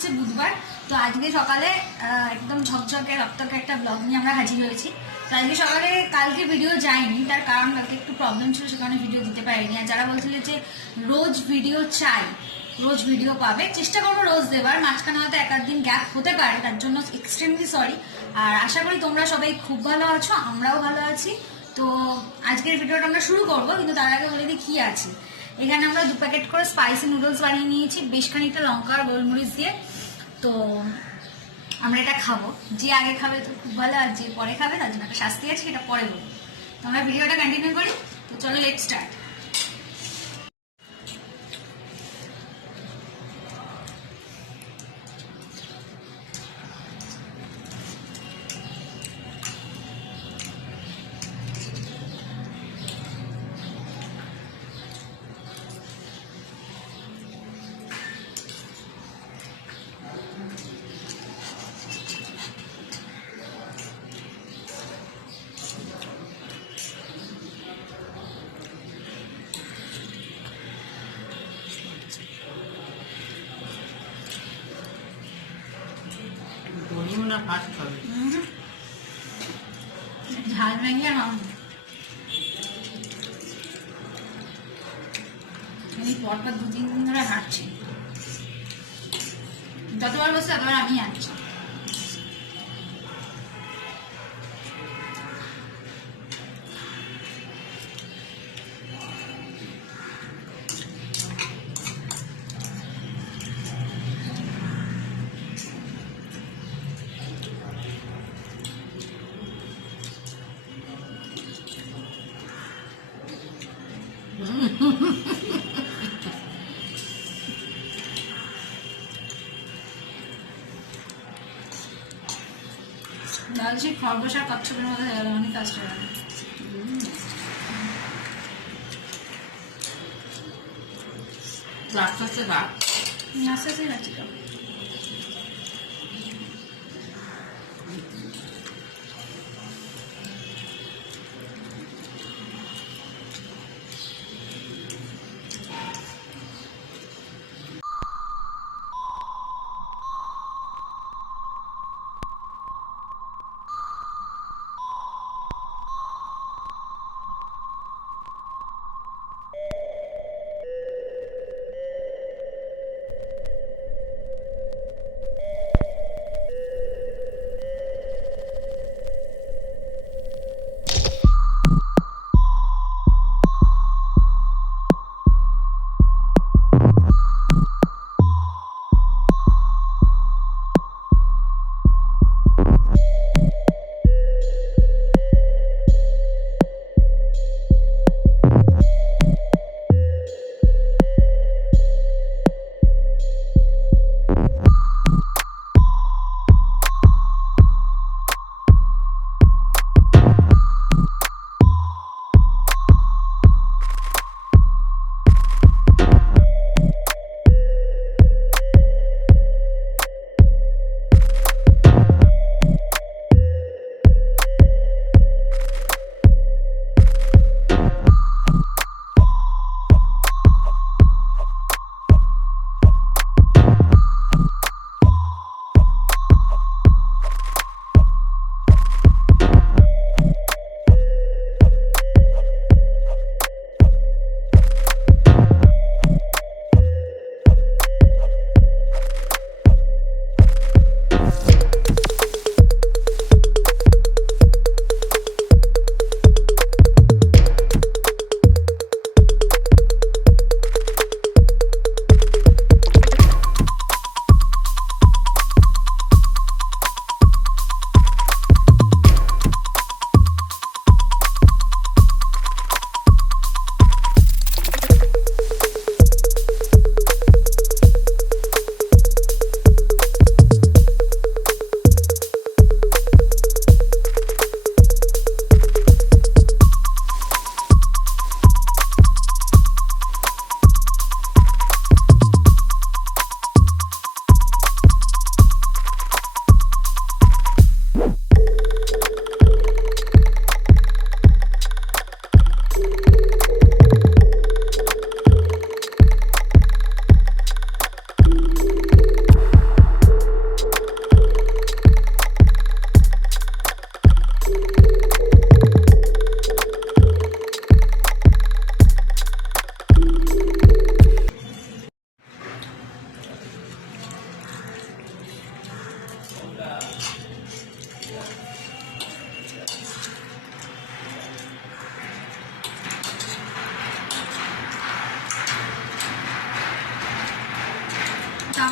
হচ্ছে বুধবার। তো আজকে সকালে একদম ঝকঝকে রক্তকে একটা ব্লগ নিয়ে আমরা হাজির হয়েছি। তো আজকে সকালে কালকে ভিডিও যায়নি, তার কারণ কালকে একটু প্রবলেম ছিল, সে কারণে ভিডিও দিতে পারিনি। আর যারা বলছিল যে রোজ ভিডিও চাই, রোজ ভিডিও পাবে, চেষ্টা করবো রোজ দেবার, মাঝখানে হয়তো এক আধ দিন গ্যাপ হতে পারে, তার জন্য এক্সট্রিমলি সরি। আর আশা করি তোমরা সবাই খুব ভালো আছো, আমরাও ভালো আছি। তো আজকের ভিডিওটা আমরা শুরু করবো, কিন্তু তার আগে বলে দিই কি আছে। এখানে আমরা 2 প্যাকেট করে স্পাইসি নুডলস বানিয়ে নিয়েছি বেশ খানিকটা লঙ্কা আর গোলমরিচ দিয়ে। তো আমরা এটা খাবো, যে আগে খাবে তো খুব ভালো, আর যে পরে খাবে তার জন্য একটা শাস্তি আছে, এটা পরে বলবো। তো আমরা ভিডিওটা কন্টিনিউ করি। তো চলো লেট স্টার্ট। না ফার্স্ট খাবে ঝাল ভেঙে নাও, আমি পরপর 2-3 দিন ধরে হাঁটছি, যতবার বসে ততবার আমি হাঁটছি। দাদা সেই খরগোশ আর কচ্ছপের মধ্যে হয়ে গেল, অনেক কষ্ট হয়ে গেল। আস্তে আস্তে খা। আস্তে আস্তে যাচ্ছি তো।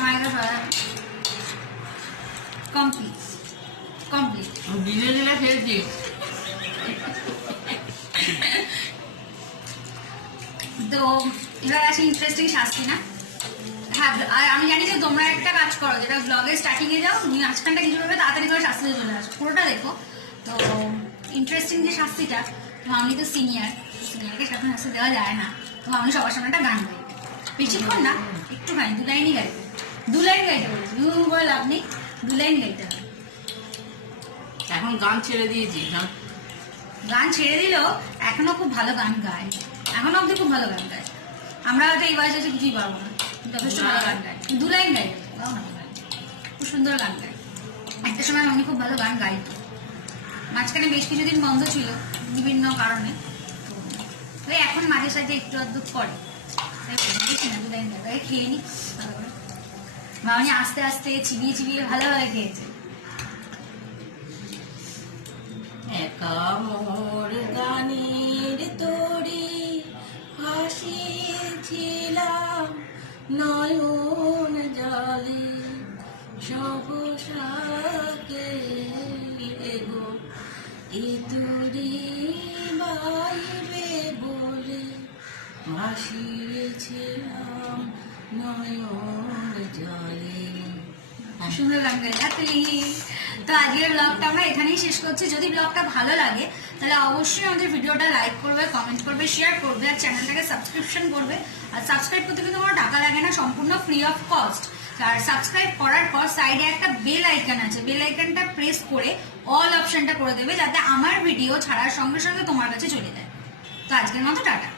মায়ের কমপ্লিট কমপ্লিট ধীরে ধীরে খেয়েছি। তো এবার আছে ইন্টারেস্টিং শাস্তি না। হ্যাঁ, আর আমি জানি যে তোমরা একটা কাজ করো, যেটা ব্লগের স্টার্টিং এ যাও, তুমি মাঝখানটা কিছু ভাবে তাড়াতাড়ি করে শাস্তিতে চলে আসো, পুরোটা দেখো। তো ইন্টারেস্টিং যে শাস্তিটা, তো আমি তো সিনিয়রকে সাথে শাস্তি দেওয়া যায় না, তো আমি সবার সামনে একটা গান গাইবে, বেশিক্ষণ না, একটুখানি 2 লাইনই গাইবে, 2 লাইন গাইতে বলেছি, করে লাভ নেই, 2 লাইন গাইতে হবে। এখন গান ছেড়ে দিয়েছি। গান ছেড়ে দিলেও এখনো খুব ভালো গান গায়, এখনো অব্দি খুব ভালো গান গায়। আমরা হয়তো এই বয়সে এসে কিছুই পারবো না, যথেষ্ট ভালো গান গায়, 2 লাইন গাই, খুব সুন্দর গান গায়। একটা সময় আমি খুব ভালো গান গাইতো, মাঝখানে বেশ কিছুদিন বন্ধ ছিল বিভিন্ন কারণে, তো এখন মাঝে সাঝে একটু আধটু করে, দেখি না 2 লাইন গাই, খেয়ে নি ভালো করে। মামনি আস্তে আস্তে চিবিয়ে চিবিয়ে ভালোভাবে খেয়েছে। একা মোর গানের তোরে হাসিয়েছিলাম নয়ন জলে সহসাকে গো এ তুরি বাইবে বলে ভাসিয়েছিলাম নয়ন জলে। সুন্দর গান গাই হাতলি। তো আজকের ব্লগটা আমরা এখানেই শেষ করছি। যদি ব্লগটা ভালো লাগে তাহলে অবশ্যই আমাদের ভিডিওটা লাইক করবে, কমেন্ট করবে, শেয়ার করবে, আর চ্যানেলটাকে সাবস্ক্রিপশন করবে। আর সাবস্ক্রাইব করতে কিন্তু কোনো টাকা লাগে না, সম্পূর্ণ ফ্রি অফ কস্ট। আর সাবস্ক্রাইব করার পর সাইডে একটা বেল আইকন আছে, বেল আইকনটা প্রেস করে অল অপশনটা করে দেবে, যাতে আমার ভিডিও ছাড়ার সঙ্গে সঙ্গে তোমার কাছে চলে যায়। তো আজকের মতো টাটা।